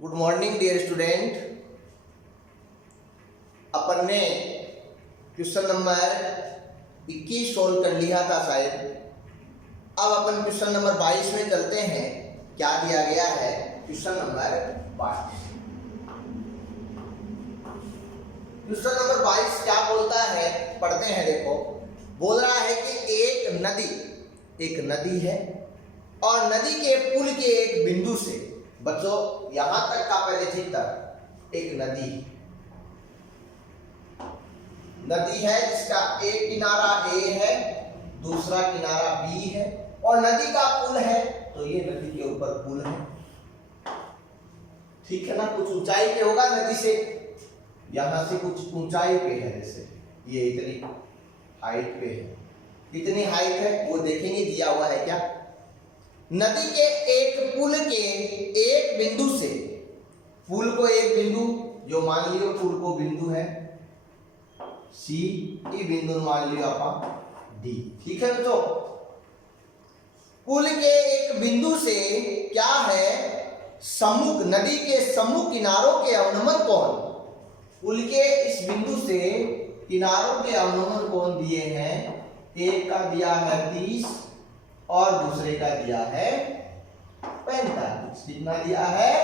Good morning dear student. अपन ने question number 21 solve कर लिया था शायद। अब अपन क्वेश्चन नंबर 22 में चलते हैं। क्या दिया गया है क्वेश्चन नंबर 22। क्वेश्चन नंबर 22 क्या बोलता है, पढ़ते हैं। देखो, बोल रहा है कि एक नदी है और नदी के पुल के एक बिंदु से, बच्चों यहां तक का पहले चित्र, एक नदी है जिसका एक किनारा A है, दूसरा किनारा B है और नदी का पुल है, तो ये नदी के ऊपर पुल है। ठीक है ना, कुछ ऊंचाई पे होगा नदी से, यहां से कुछ ऊंचाई पे है, जैसे ये इतनी हाइट पे है, कितनी हाइट है वो देखेंगे, दिया हुआ है क्या। नदी के एक पुल के एक बिंदु से, पुल को एक बिंदु, जो मान लियो पुल को बिंदु है C, ई बिंदु मान लियो आप D। ठीक है बच्चों, पुल के एक बिंदु से क्या है, सम्मुख, नदी के सम्मुख किनारों के अवनमन कोण, पुल के इस बिंदु से किनारों के अवनमन कोण दिए हैं। एक का दिया है 30 और दूसरे का दिया है 45। कितना दिया है।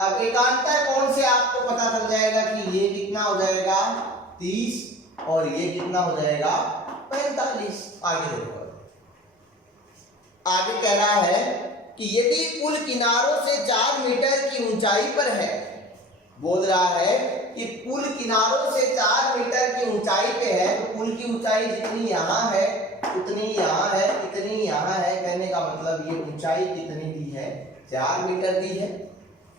अब एकांतर कोण से आपको पता चल जाएगा कि ये कितना हो जाएगा 30 और ये कितना हो जाएगा 45। आगे देखो, आगे कह रहा है कि यदि पुल किनारों से 4 मीटर की ऊंचाई पर है, बोल रहा है कि पुल किनारों से 4 मीटर की ऊंचाई पे है, तो पुल की ऊंचाई जितनी यहाँ है उतनी यहाँ है, इतनी यहाँ है। कहने का मतलब ये ऊंचाई कितनी दी है, 4 मीटर दी है।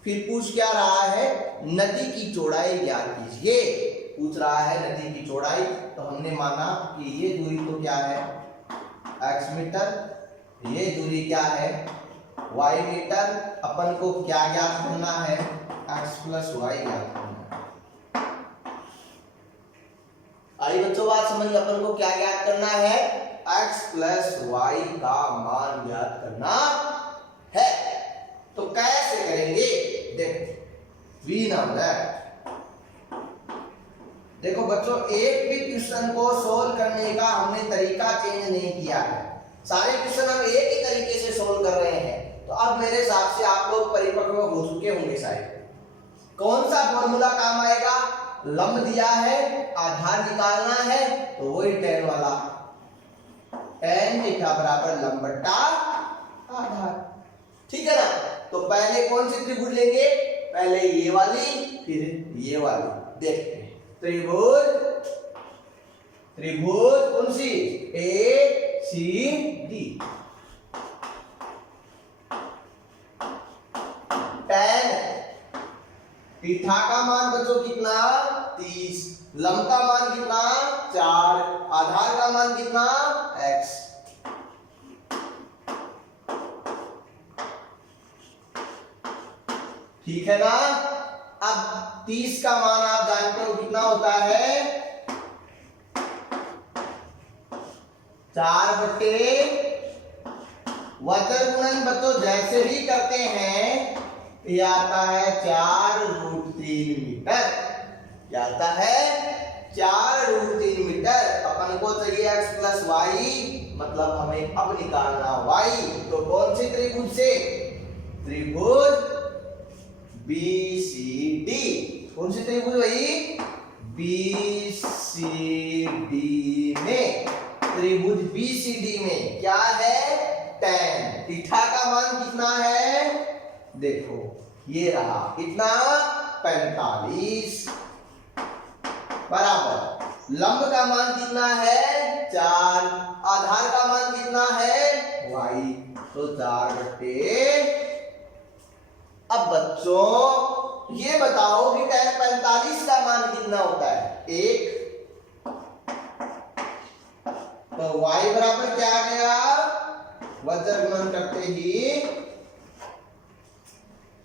फिर पूछ क्या रहा है, नदी की चौड़ाई ज्ञात कीजिए। पूछ रहा है नदी की चौड़ाई, तो हमने माना कि ये दूरी तो क्या है x मीटर, ये दूरी क्या है y मीटर। अपन को क्या ज्ञात करना है, x प्लस y ज्ञात करना है। आई बच्चों बात समझ, अपन को क्या ज्ञात करना है, x प्लस y का मान ज्ञात करना है। तो कैसे करेंगे, देखो वी नाउ दैट। देखो बच्चों, एक भी क्वेश्चन को सोल्व करने का हमने तरीका चेंज नहीं किया है, सारे क्वेश्चन हम एक ही तरीके से सोल्व कर रहे हैं। तो अब मेरे हिसाब से आप लोग परिपक्व हो चुके होंगे शायद। कौन सा फॉर्मूला काम आएगा, लंब दिया है, आधार निकालना है, तो वही tan वाला, tan थीटा बराबर लंब बटा आधार। ठीक है ना। तो पहले कौन सी त्रिभुज लेंगे, पहले ये वाली फिर ये वाली। देखते हैं, त्रिभुज कौन सी, ACD। tan थीटा का मान बच्चों कितना 30, लंब का मान कितना 4, आधार का मान कितना x। ठीक है ना। अब 30 का मान आप जानते हो कितना होता है, 4 बटे वचर गुणन। बच्चों जैसे ही करते हैं ये आता है 4√3 मीटर। क्या आता है 4√3 मीटर। अपन को चाहिए x प्लस y, मतलब हमें अब निकालना y। तो कौन सी त्रिभुज से, त्रिभुज BCD। कौन सी त्रिभुज भाई, BCD में, त्रिभुज BCD में क्या है, tan थीटा का मान कितना है, देखो ये रहा कितना 45 बराबर लंब का मान कितना है 4, आधार का मान कितना है y, तो 4 बटे। अब बच्चों ये बताओ कि tan 45 का मान कितना होता है, 1। तो y बराबर क्या आ गया, वज्र गुणन करते ही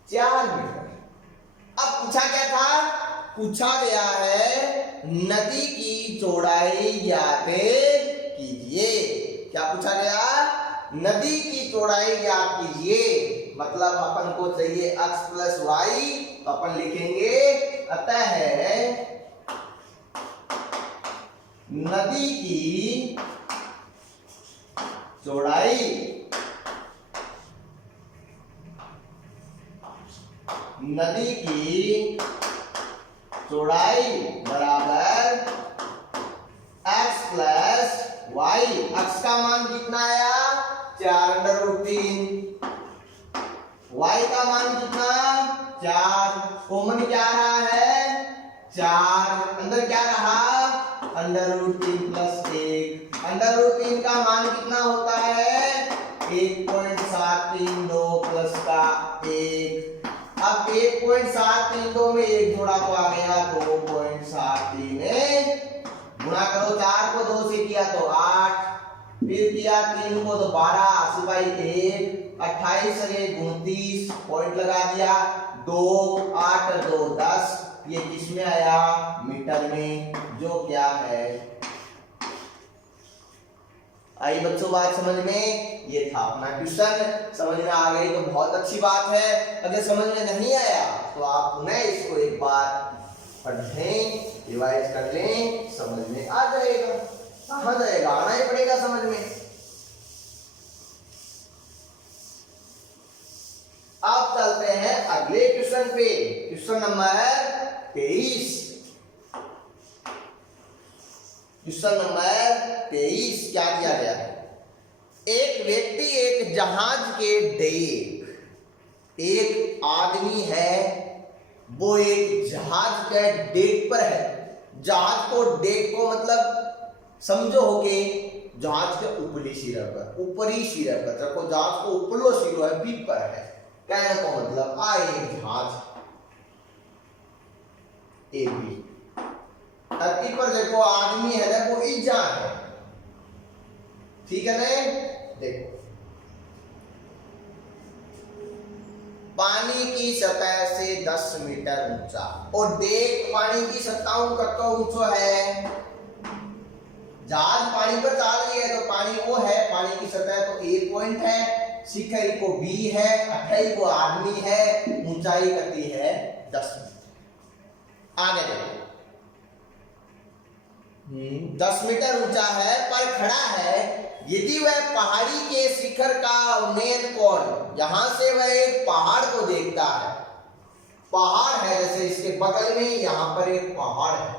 4 मीटर। अब पूछा क्या था, पूछा गया है नदी की चौड़ाई ज्ञात कीजिए। क्या पूछा गया, नदी की चौड़ाई ज्ञात कीजिए। मतलब अपन को चाहिए x प्लस वाई, अपन लिखेंगे अतः नदी की चौड़ाई बराबर x प्लस वाई। x का मान कितना आया 4√3, y का मान कितना 4, कॉमन क्या रहा है 4, अंदर क्या रहा √3 प्लस 1, √3 का मान कितना होता है 1.732 प्लस का 1। अब 1.732 में एक जोड़ा तो आ गया 2.73 में गुणा करो, 4 को 2 से किया तो 8, फिर किया 3 को तो 12, 80 बाई 1, 28 से 29, पॉइंट लगा दिया 2, 8 और 2 10, ये किस में आया मीटर में, जो क्या है। आई बच्चों बात समझ में? ये था अपना क्वेश्चन, समझ में आ गई तो बहुत अच्छी बात है। अगर समझ में नहीं आया तो आप पुनः इसको एक बार पढ़ लें, रिवाइज कर लें, समझ में आ जाएगा। कहाँ जाएगा, आना ही पड़ेगा समझ में। अब चलते हैं अगले क्वेश्चन पे, क्वेश्चन नंबर 23। क्वेश्चन नंबर 23 क्या दिया गया है? एक व्यक्ति एक जहाज के डेक, एक आदमी है वो एक जहाज के डेक पर है। जहाज को डेक को मतलब समझो हो के जहाज के ऊपरी सिरे पर, ऊपरी सिरे पर रखो, जहाज को ऊपरलो सिरो है पीठ पर है, कहने को मतलब आए जहाज एक भी धरती पर देखो आदमी है ना वो ईजा है, ठीक है ना। देखो पानी की सतह से 10 मीटर ऊंचा और डेक पानी की सतह कतो ऊंचो है। जहाज पानी पर चल रही है तो पानी वो है, पानी की सतह तो A पॉइंट है, शिखर को B है, अठाई को आदमी है, ऊंचाई कती है 10 मीटर। आगे देखो 10 मीटर ऊंचा है पर खड़ा है। यदि वह पहाड़ी के शिखर का मेन कोण, यहां से वह एक पहाड़ को देखता है, पहाड़ है जैसे इसके बगल में यहां पर एक पहाड़ है,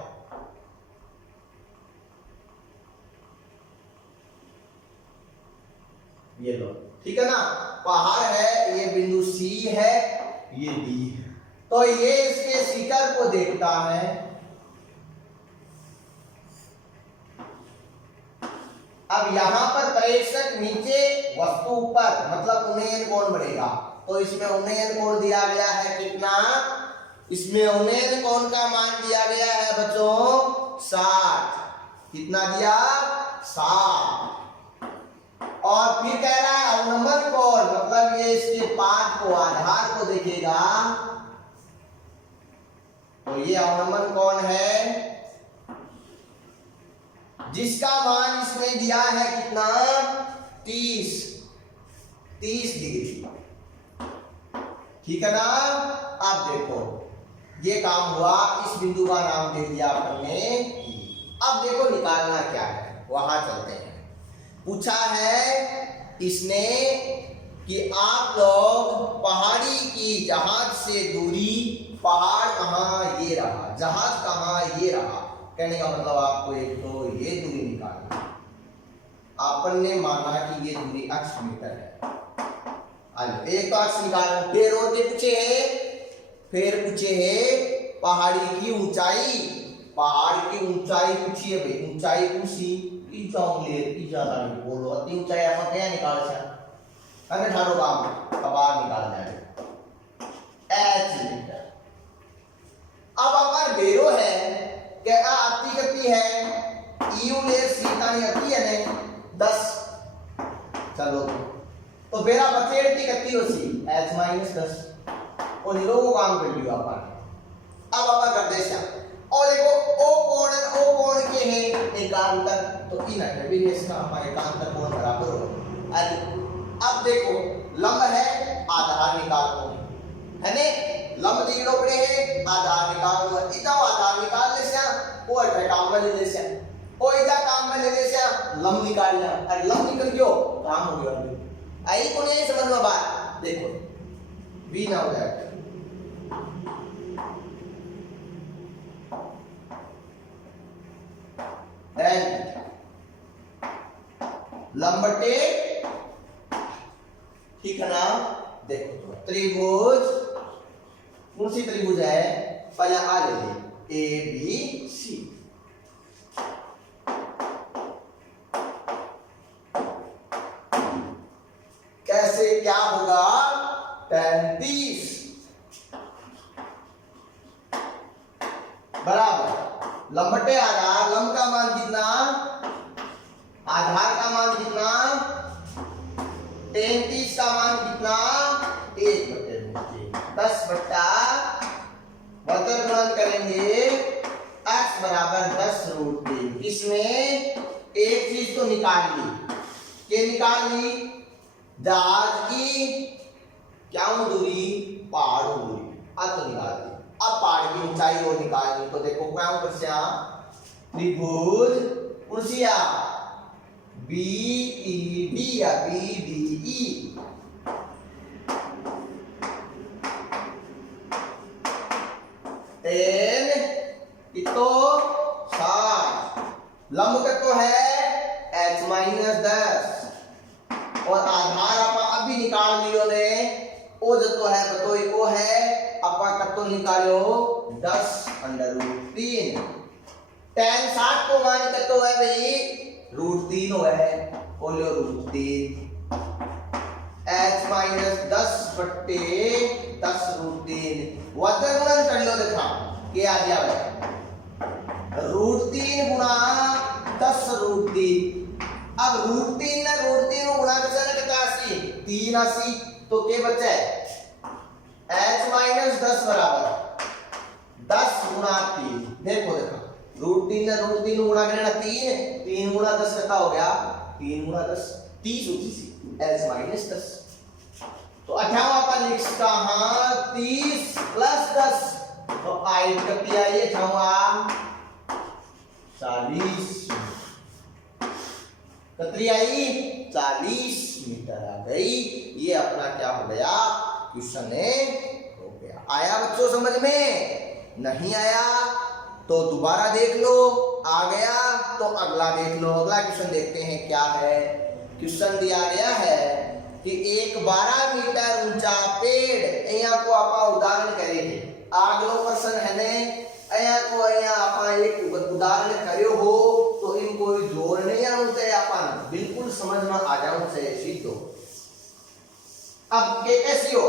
ये लो ठीक है ना, पहाड़ है, ये बिंदु C है, ये D है, तो ये इसके शिखर को देखता है। अब यहां पर प्रेक्षक नीचे वस्तु ऊपर, मतलब उन्नयन कोण बढ़ेगा, तो इसमें उन्नयन कोण दिया गया है कितना, इसमें उन्नयन कोण का मान दिया गया है बच्चों 60, कितना दिया 60। और फिर कह रहा है अवनमन कोण, मतलब ये इसके पाद को आधार को देखेगा, तो ये अवनमन कोण है जिसका मान इसमें दिया है कितना 30 डिग्री, ठीक है ना। अब देखो ये काम हुआ, इस बिंदु का नाम दे दिया अपन ने। अब देखो निकालना क्या है, वहां चलते हैं। पूछा है इसने कि आप लोग पहाड़ी की जहाज से दूरी, पहाड़ कहाँ ये रहा, जहाज कहाँ ये रहा, कहने का मतलब आपको एक तो ये दूरी निकालनी। आपन ने माना कि ये दूरी x मीटर है, एक तो x निकालना, फिर और फिर पूछे है पहाड़ी की ऊंचाई, पहाड़ की ऊंचाई पूछी है भाई, ऊंचाई पूछी बोलो अति ऊंचाई आप क्या निकाल सकते, अरे ठारो काम कबार निकाल जाए h मीटर। अब अगर बेरो है क्या आती गति है यू ले सीतानी आती है ने 10, चलो तो बेरा बचेड़ की गति होसी h - 10 और निरो को काम कर लियो अपन। अब अपन कर दे और देखो ओ कोण के है एकांतर, तो इन है भी इसका अपन एकांतर कोण बराबर हो। अब देखो लंब है, आधार निकालो है ने, लंब दिखलो पड़े है, आधार निकालो, इतना आधार निकाल ले से वो अटे काम में ले ले से, ओ इतना काम में ले ले से लंब निकाल ले, और लंब निकल गयो काम हो गया। आई को नहीं समझ में बात, देखो वी नाउ दैट then लंबटे, ठीक है ना। देखो तो त्रिभुज, कौन सी त्रिभुज है, पहले आ ले ए बी सी, कैसे क्या होगा 35 बराबर लंबटे आधार, लंब का मान कितना, आधार का मान कितना, 33 का मान कितना 10 बट्टा वर्ग गुणन करेंगे x बराबर 10√3। इसमें एक चीज तो निकाल ली, ये निकाल ली जहाज की क्या दूरी, पहाड़ दूरी, अब तो निकाल दी। अब पहाड़ की ऊंचाई और निकालनी, तो देखो क्या ऊपर से त्रिभुज कुर्सिया BED या BDE, कितो 60, लंब का तो है h-10 और आधार अपा अभी निकाल लियो ने, ओ जो तो है बतोई को है अपा कतो निकालो 10√3, tan 60 को मान कतो है भाई √3 हो है, बोलो √3 h-10 बट्टे 10√3 वजन गुणन कर लो, देखा क्या आ गया √3 गुणा 10√3। अब √3 ना √3 को गुणा कैसे कितना 80 83, तो क्या बचा है h-10 बराबर 10 गुणा 3। देखो देखो √3 ना √3 गुणा करना 3 गुणा 10 कितना हो गया, 3 गुणा 10 30 होती सी h-10, तो 58 अपन लिख सकता हाँ 30 + 10, तो आई कितनी आई है 40 कितनी आई 40 मीटर आ गई। ये अपना क्या हो गया, क्वेश्चन हो गया। आया बच्चों समझ में, नहीं आया तो दोबारा देख लो, आ गया तो अगला देख लो। अगला क्वेश्चन देखते हैं क्या है। क्वेश्चन दिया गया है कि एक 12 मीटर ऊंचा पेड़, यहाँ को आप उदाहरण करेंगे, आगलो प्रश्न है ने અહીંયા को અહીંયા आपा एक उदाहरण કર્યો हो तो इन कोई जोड़ नहीं आना चाहिए, अपन बिल्कुल समझ में आ जाना चाहिए सीधो। अब के कैसी हो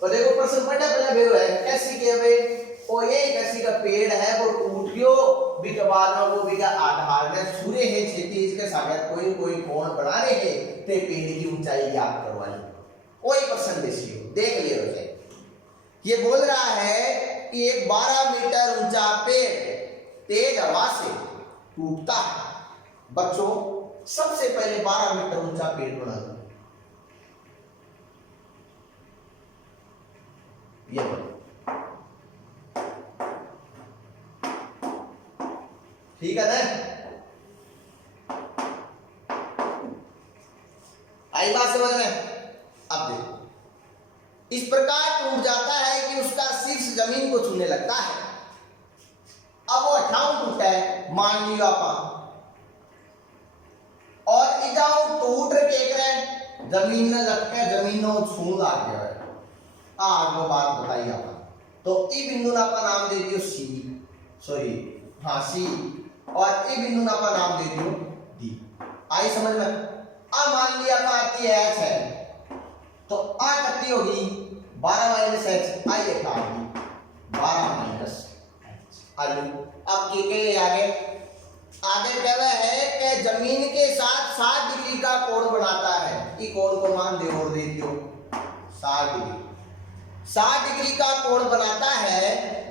तो देखो प्रश्न पढ़ा पहले भेरो है कैसी के भाई, ओ ये कैसी का पेड़ है वो टूट गयो, बी के बाद में वो बी का आधार में सूर्य है क्षितिज के साथ कोई कोण बना रहे हैं, ते पेड़ की ऊंचाई ज्ञात करवा ली। कोई प्रश्न देसी हो देख लियो है। ये बोल रहा है कि एक 12 मीटर ऊंचा पेड़ तेज हवा से टूटता है। बच्चों सबसे पहले 12 मीटर ऊंचा पेड़ बना दो, ये ठीक है ना, आई बात समझ में। अब देखो इस प्रकार टूट जाता है कि उसका शीर्ष जमीन को छूने लगता है। अब वो 58 टूटा है मान लियो आप, और इजाऊ टूट के जमीन में लग के जमीन में छू लग गया है। आगो बात बताइए आप, तो ई बिंदु ना आपका नाम दे दियो सी, सॉरी हाँ सी, और ई बिंदु ना आपका नाम दे दियो डी। आई समझ में। अब मान लिया आती है एच है, तो आ कितनी होगी 12 - h, आई एक आएगी 12 - h। अब के आगे कहवा है कि जमीन के साथ 60 डिग्री का कोण बनाता है। ये कोण को मान दे और दे दियो 60 डिग्री, 60 डिग्री का कोण बनाता है।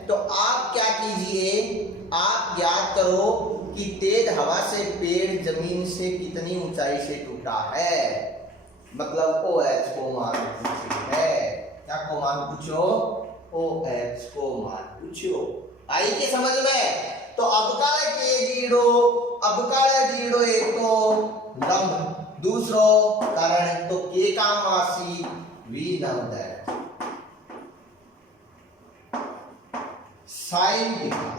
तो आप क्या कीजिए, आप ज्ञात करो कि तेज हवा से पेड़ जमीन से कितनी ऊंचाई से टूटा है। मतलब OH को मान पूछी है। क्या को मान पूछो? OH को मान पूछो। आई के समझ में? तो अवकल के जीरो एक तो लंब, दूसरो कारण तो के का मासी वी लंब है। साइन दिखा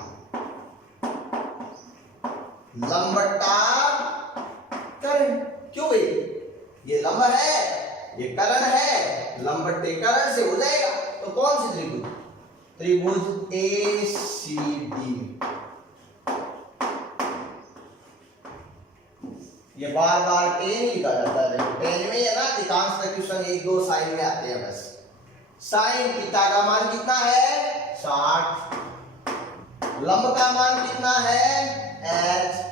लंबटा करण। क्यों भाई? ये लंब है, ये करण है, लंबटे करण से हो जाएगा। तो कौन सी त्रिभुज? त्रिभुज ACD। ये बार बार टेन ही लिखा जाता है। टेन में है ना, अधिकांश क्वेश्चन 1-2 साइन में आते हैं बस। साइन थीटा का मान कितना है? 60। लंब का मान कितना है? h।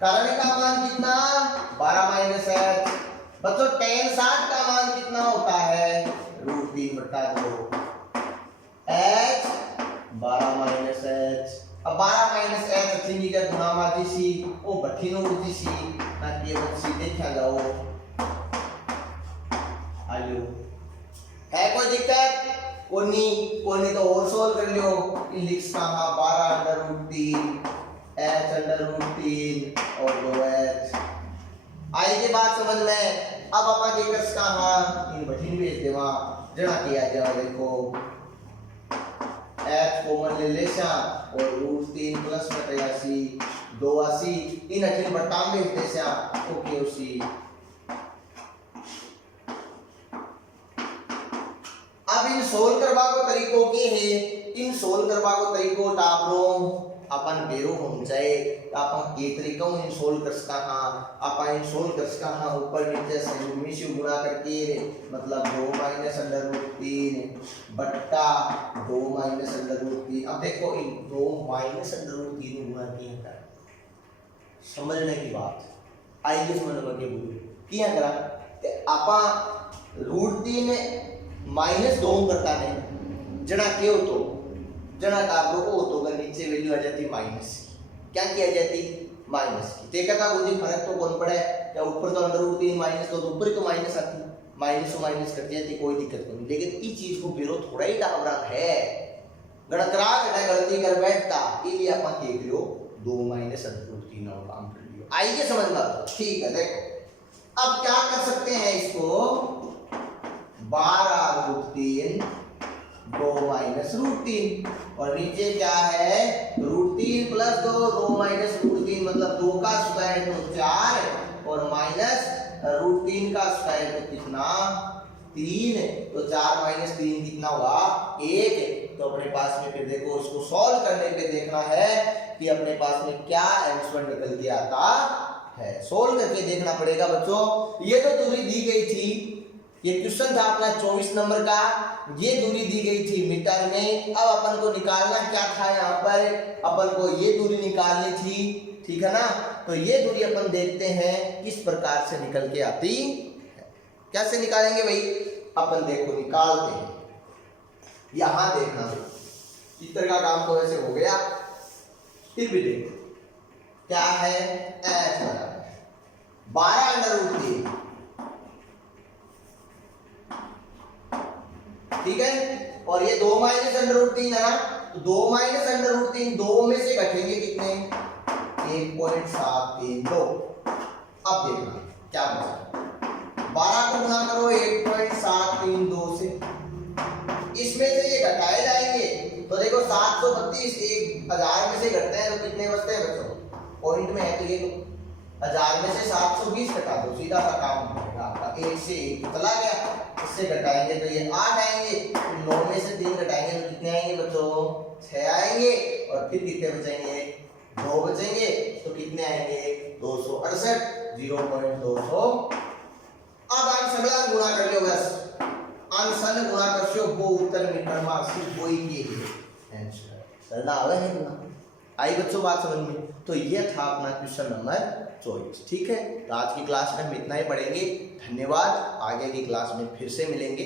कर्ण का मान कितना? 12 - h। बच्चों tan 60 का मान कितना होता है? √3/2। h 12 - h। अब 12 - h अच्छी का गुना माजी सी ओ बठीनो उठी सी ना के सीधे क्या जाओ। आयो है कोई दिक्कत? कोनी तो और सोल्व कर लियो। लिख कहां 12√3 h √3 और 2h। आई के बात समझ में? अब अपन के कस कहां इन बठीन भेज देवा जड़ा किया जाए। देखो h कॉमन ले लेसा और √3 प्लस में 82 इन अखिल बटाम भेज देसा ओके उसी। अब इन सोल्व करवा को तरीकों के है। इन सोल्व करवा को तरीकों टापरो अपन बेरो हम जाए तो अपन के तरीकों इन सोल्व कर सका। अपन इन सोल्व कर सका ऊपर नीचे संयुग्मी से गुणा करके मतलब 2 - √3 बट्टा 2 - √3। अब देखो इन 2 - √3 गुणा किया कर समझने की बात आइए समझ के बोल किया करा ते आपा √3 -2 करता है जना क्यों तो जना काबरो को तो अगर नीचे वैल्यू आ जाती माइनस की। क्या किया जाती? माइनस की। देखा था मुझे फर्क तो कौन पड़ा है? या ऊपर तो √3 माइनस तो ऊपर ही तो माइनस आती, माइनस कट जाती, कोई दिक्कत नहीं। लेकिन इस चीज को बेरो थोड़ा ही डावरान है गणतरा गणा गलती कर बैठता इसलिए अपन के लियो 2 - √3 और काम कर लियो। आइए समझ लो। ठीक है देखो अब क्या कर सकते हैं इसको 12√3 2 - √3 और नीचे क्या है √3 + 2 2 - √3 मतलब 2 का स्क्वायर तो 4 और माइनस √3 का स्क्वायर तो कितना 3 तो 4 - 3 कितना हुआ 1। तो अपने पास में फिर देखो इसको सॉल्व करने पे देखना है कि अपने पास में क्या आंसर निकल के आता है। सॉल्व करके देखना पड़ेगा बच्चों। ये तो दूरी दी गई थी, ये क्वेश्चन था अपना 24 नंबर का। ये दूरी दी गई थी मीटर में। अब अपन को निकालना क्या था? यहाँ पर अपन को ये दूरी निकालनी थी, ठीक है ना। तो ये दूरी अपन देखते हैं किस प्रकार से निकल के आती है। कैसे निकालेंगे भाई? अपन देखो निकालते हैं। यहां देखना भाई चित्र का काम तो ऐसे हो गया, फिर भी देखो क्या है h बराबर 12√3 ठीक है। और ये 2 - √3 है ना, तो 2 - √3 2 में से घटेंगे कितने 1.732। अब देखना क्या बचा 12 को गुणा करो 1.732 से, इसमें से ये घटाए जाएंगे तो देखो 732 1000 में से घटते हैं तो कितने बचते हैं बच्चों? पॉइंट में है तो ये 1000 में से 720 घटा दो, सीधा सा काम होगा आपका। 1 से 1 चला गया, इससे घटाएंगे तो ये 8 आएंगे, 9 में से 3 घटाएंगे तो कितने आएंगे बच्चों 6 आएंगे। और फिर कितने बचेंगे 2 बचेंगे तो कितने आएंगे 268 0.200। अब आंसर गुणा कर लो बस, आंसर गुणा कर सो वो उत्तर मीटर में सिर्फ वही के आंसर सरना आवे है गुणा। आई बच्चों बात समझ में? तो ये था अपना क्वेश्चन नंबर 24। ठीक है, तो आज की क्लास में हम इतना ही पढ़ेंगे। धन्यवाद, आगे की क्लास में फिर से मिलेंगे।